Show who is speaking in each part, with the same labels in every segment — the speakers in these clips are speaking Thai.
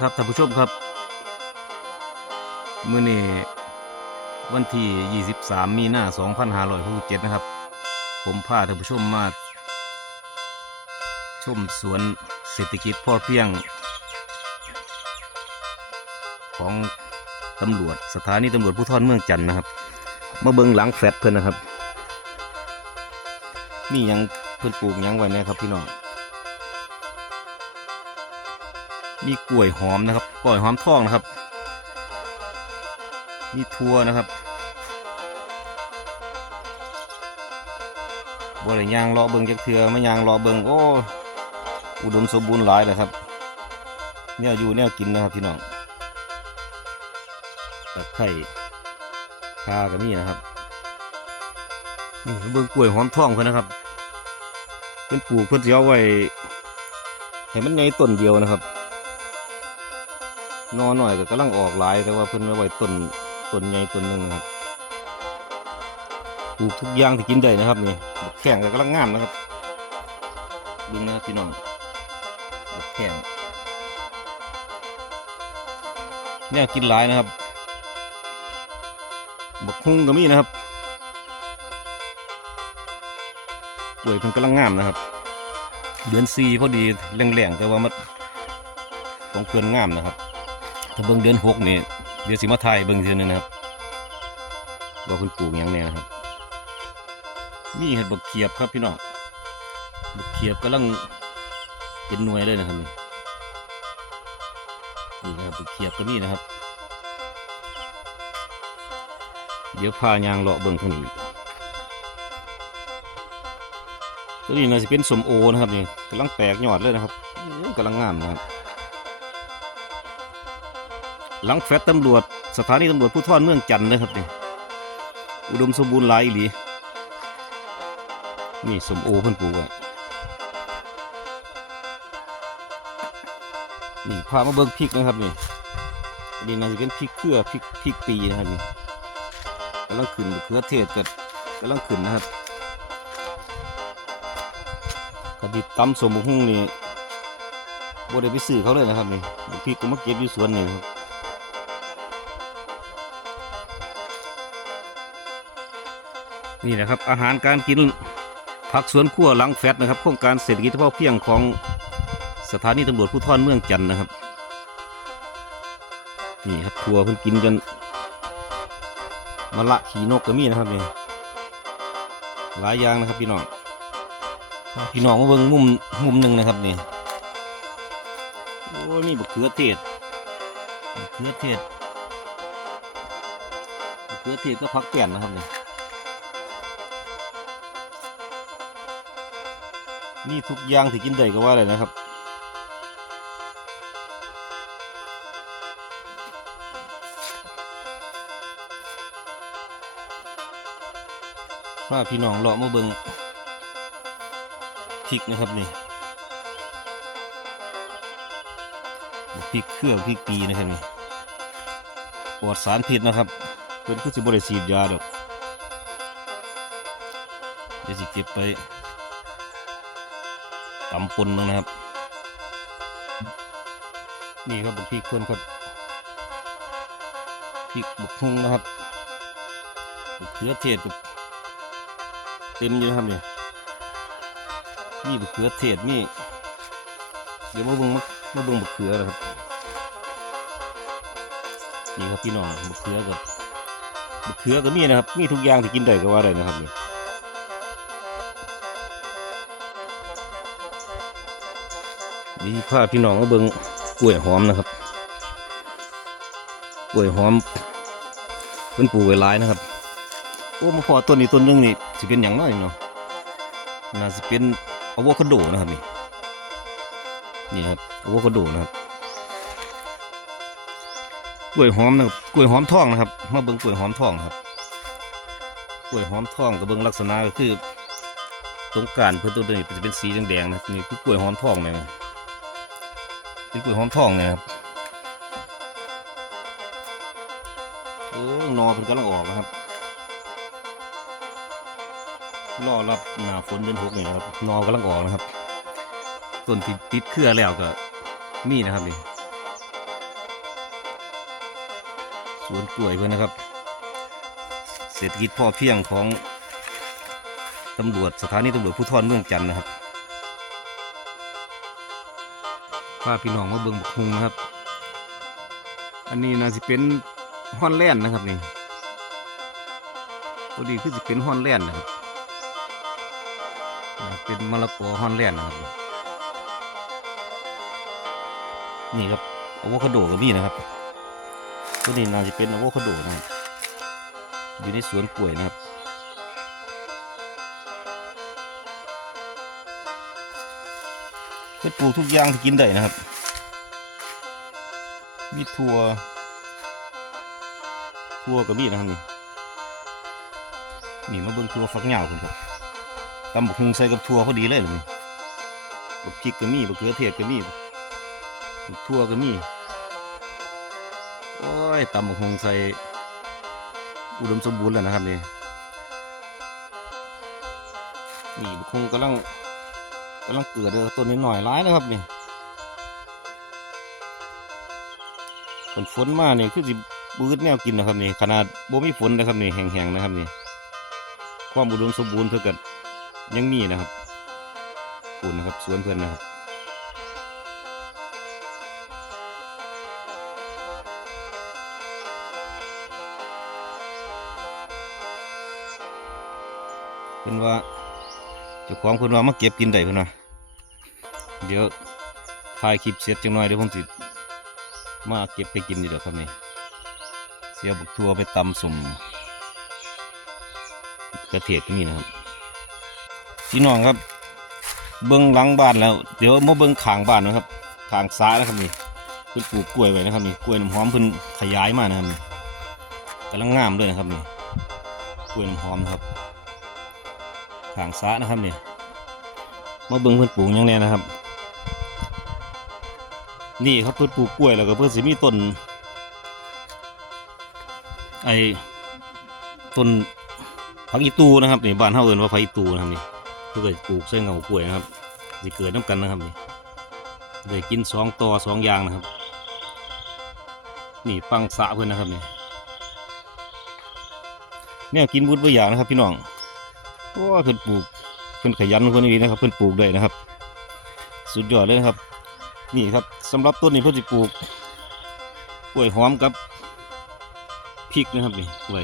Speaker 1: ครับท่านผู้ชมครับมื้อนี้วันที่ 23 มีนา2567 นะครับ ผมพาท่านผู้ชมมา ชมสวนเศรษฐกิจพ่อเพียง ของตำรวจสถานีตำรวจภูธรเมืองจันทน์นะครับ มาเบิงหลังแฟลตเพิ่อนนะครับ นี่ยังเพิ่อนปลูกยังไว้แน่ครับพี่น้อง มีกล้วยหอมนะครับกล้วยหอมทองนะครับ มีทั่วนะครับบริยางเลาะเบิงจักเทือไม่ยางเลาะเบิงโอ้อุดมสมบูรณ์หลายเลยครับเนี่ยอยู่เนี่ยกินนะครับพี่น้องตะไคร่ข่าก็มีนะครับนี่เบิงกล้วยหอมทองเพิ่นนะครับเพิ่นปลูกเพิ่นสิเอไว้ให้มันใหญ่ต้นเดียวนะครับ นอหน่อยก็กำลังออกหลาย แต่ว่าเพิ่นเอาไว้ต้นต้นใหญ่ต้นหนึ่งนะครับปลูกทุกอย่างที่กินได้นะครับนี่แข้งก็กำลังงามนะครับดูนะครับพี่น้องแข้งเนี่ยกินหลายนะครับบักฮุ่งก็มีนะครับกล้วยเพิ่นกำลังงามนะครับ เดือนสี่พอดีแรงๆแต่ว่ามันของเพื่อนงามนะครับ ถ้าเบิ่งเดือนหกนี่เดี๋ยวสิมาถ่ายเบิ่งเทื่อนึงนะครับว่าคุณปลูกหยังแน่นะครับนี่เห็ดบักเขียบครับพี่น้องบักเขียบกำลังเป็นหน่วยเลยนะครับนี่นี่นะครับบักเขียบก็นี่นะครับ เดี๋ยวพายางเลาะเบิ่งเท่านี้ตัวนี้น่าจะเป็นสมโอนะครับนี่กำลังแตกยอดเลยนะครับอื้อกำลังงามนะครับ หลังแฟลตตำรวจ สถานีตำรวจภูธรเมืองจันทน์นะครับนี่อุดมสมบูรณ์หลายอีหลีนี่สมโอเพิ่นปลูกไว้นี่พามาเบิ่งพริกนะครับนี่นี่น่าจะเป็นพริกเครือพริกพริกปีนะครับนี่กำลังขึ้นมะเขือเทศก็กำลังขึ้นนะครับกระดิบตำสมบุหุ่งนี่บ่ได้ไปซื้อเขาเลยนะครับนี่พริกก็มาเก็บอยู่สวนนี่ครับ นี่นะครับอาหารการกินผักสวนครัวหลังแฟตนะครับโครงการเศรษฐกิจเฉพอเพียงของสถานีตำรวจภูธรเมืองจันทน์นะครับ นี่ครับทัวเพิ่นกินจนมะละขี่นกก็มีนะครับนี่หลายอย่างนะครับพี่น้องพี่น้องมาเบิ่งมุมมุมหนึ่งนะครับนี่โอ้ยมีบักเขือเทศบักเขือเทศบักเขือเทศก็พักแก่นนะครับนี่ นี่ทุกอย่างที่กินได้ก็ว่าเลยนะครับพาพี่น้องเลาะมาเบิงพริกนะครับนี่พริกเครื่องพริกปีนะครับนี่ปลอดสารพิษนะครับเป็นคือสิบริสีดยาดอกเดี๋ยวสิเก็บไป ตำปนบ้างนะครับ นี่ครับบักพริกเพื่อนครับพริกบักฮุ่งนะครับบักเขือเทศเต็มอยู่นะครับเนี่ยนี่บักเขือเทศนี่เดี๋ยวมาเบิ่งมามาเบิ่งบักเขือนะครับนี่ครับพี่น้องบักเขือกับบักเขือก็มีนะครับมีทุกอย่างที่กินได้ก็ว่าได้นะครับนี่ นี่พาพี่น้องมาเบิ่งกล้วยหอมนะครับกล้วยหอมเป็นปลูกไว้หลายนะครับโอ้มาพอต้นนี้ต้นนึงนี่สิเป็นอย่างน้อยเนาะน่าสิเป็นอะโวคาโดนะครับนี่นี่ครับอะโวคาโดนะครับกล้วยหอมนะครับกล้วยหอมทองนะครับมาเบิ่งกล้วยหอมทองครับกล้วยหอมทองกับเบิ่งลักษณะก็คือตรงกลารเพื่อนตัวนี้จะเป็นสีแดงๆนะนี่คือกล้วยหอมทองเลยนะ เป็กล้วยหอมทองนะครับเออนอเป็นกำลังออกนะครับรอรับหนาฝนเดือนหกเนี่ยครับนอกำลังออกนะครับส่วนที่ติดเครือแล้วก็มีนะครับนี่สวนกล้วยเพื่อนนะครับ เศรษฐกิจพ่อเพียงของตำรวจสถานีตำรวจผู้ทอนเมืองจันทร์นะครับ พาพี่น้องมาเบิ่งบักฮุงนะครับ อันนี้น่าจะเป็นฮอนแลนด์นะครับนี่พอดีคือจะเป็นฮอนแลนด์นะครับเป็นมะละกอฮอนแลนด์นะครับ นี่ครับอะโวคาโดก็มีนะครับตัวนี้น่าจะเป็นอะโวคาโดนะครับอยู่ในสวนกล้วยนะครับ เพื่อปลูกทุกอย่างที่กินได้นะครับ มีถั่วถั่วกับมีนะครับนี่นี่มาเบิ่งถั่วฝักยาวคุณครับตำบักฮุงใส่กับถั่วพอดีเลยเลยนี่บักพริกก็มีบักเขือเทศก็มีบักถั่วก็มีโอ้ยตำบักฮุงใส่อุดมสมบูรณ์แล้วนะครับนี่นี่บักฮุงกำลัง กำลังเกิดเลยต้นนี้หน่อยร้ายนะครับนี่ฝนฝนมานี่คือสิบืดแนวกินนะครับนี่ขนาดบ่มีฝนนะครับนี่แห้งๆนะครับนี่ความอุดมสมบูรณ์เพื่อกันยังมีนะครับปูนนะครับสวนเพื่อนนะครับเพิ่นว่า เจ้าของเพิ่นว่ามาเก็บกินได้เพิ่นว่าเดี๋ยวถ่ายคลิปเสร็จจังหน่อยเดี๋ยวผมสิมาเก็บไปกินดีดอกครับนี่เสียบักทัวไปตำสุ่มกระเทียดก็มีนะครับพี่น้องครับ เบิ้องหลังบ้านแล้ว เดี๋ยวมาเบิ้องข้างบ้านนะครับขางซ้ายนะครับนี่เพิ่นปลูกกล้วยไว้นะครับนี่กล้วยน้ำหอมเพิ่นขยายมานะครับนี่กำลังงามด้วยนะครับนี่กล้วยน้ำหอมนะครับ ขางซ้านะครับนี่มาเบิ่งเพื่อนปลูกยังแน่นะครับ นี่ครับเพื่อนปลูกกล้วยแล้วก็เพื่อนสิมีต้นไอ้ต้นผักอีตูนะครับนี่บ้านเฮาเอิ้นว่าผักอีตูนะครับนี่เพื่อปลูกใส่เงากล้วยนะครับสิเกิดน้ำกันนะครับนี่เลยกินสองต่อสองอย่างนะครับ นี่ปังสะเพื่อนนะครับนี่เนี่ยกินบุญบ่อย่างนะครับพี่น้อง โอ้เพิ่นปลูกเพิ่นขยันคนนี้นะครับ เพิ่นปลูกได้นะครับ สุดยอดเลยนะครับ นี่ครับสำหรับต้นนี้เพิ่นสิปลูกกล้วยหอมกับพริกนะครับนี่ไว้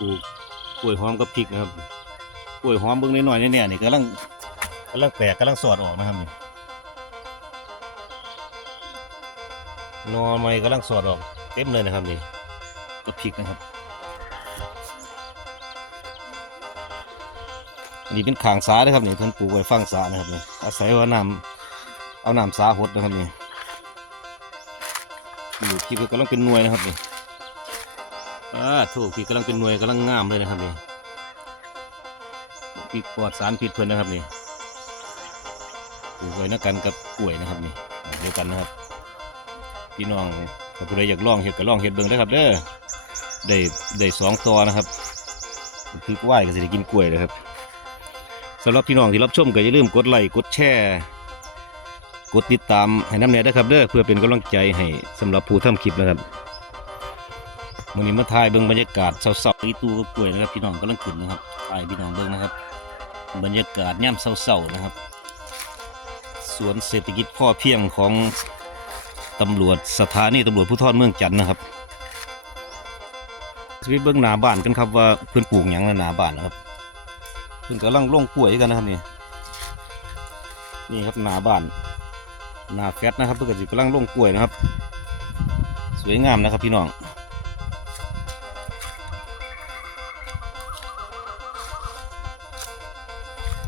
Speaker 1: ปลูกกล้วยหอมกับพริกนะครับกล้วยหอมเบิ่งน้อยๆแน่ๆนี่กำลังกำลังแตกกำลังสอดออกนะครับนี่นอใหม่กำลังสอดออก เต็มเลยนะครับนี่กับพริกนะครับ นี่เป็นขางสานะครับนี่เพิ่นปลูกไว้ฟังสานะครับนี่อาศัยว่าน้ำเอาน้ำสาหดนะครับนี่นี่พี่กำลังเป็นหน่วยนะครับนี่อ่าถูกพี่กำลังเป็นหน่วยกำลังงามเลยนะครับนี่พี่ปลอดสารพิษเพิ่นนะครับนี่ปลูกไว้นักกันกับกล้วยนะครับนี่เดียวกันนะครับพี่น้องถ้าผู้ใดอยากลองเห็ดก็ลองเห็ดเบิ่งนะครับเด้อได้ได้สองตัวนะครับคือไหวก็สิได้กินกล้วยเลยครับ สำหรับพี่น้องที่รับชมก็อย่าลืมกดไลค์กดแชร์กดติดตามให้น้ำเนียนะครับเด้อเพื่อเป็นกำลังใจให้สำหรับผู้ทำคลิปนะครับวันนี้มาถ่ายเบิ่งบรรยากาศเศร้าๆที่ตู้กล้วยนะครับ พี่น้องกำลังขึ้นนะครับถ่ายพี่น้องเบิ่งนะครับ บรรยากาศย่ำเศร้าๆนะครับ สวนเศรษฐกิจพ่อเพียงของตำรวจสถานีตำรวจภูธรเมืองจันทน์นะครับชีวิตเบื้องหน้าบ้านกันครับว่าเพื่อนปลูกหยังในหน้าบ้านนะครับ เพิ่นกำลังล่งกล้วยกันนะครับนี่นี่ครับหนาบ้านหนาแฟตนะครับเพิ่นก็สิกำลังล่งกล้วยนะครับ สวยงามนะครับพี่น้อง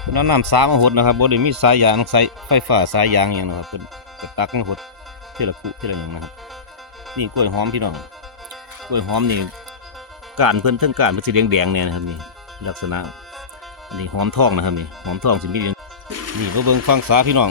Speaker 1: เพิ่นน้ำสามหดนะครับบ่ได้มีสายยางสายไฟฟ้าสายยางอย่างนะครับเพิ่นก็ตักหดเท่าละคุเท่าละหยังนะครับ นี่กล้วยหอมพี่น้องกล้วยหอมนี่กานเพิ่นทั้งกานเพิ่นสีแดงๆเนี่ยนะครับนี่ลักษณะ นี่หอมทองนะครับนี่หอมทองสิมีนี่มาเบิ่งฟังสาพี่น้อง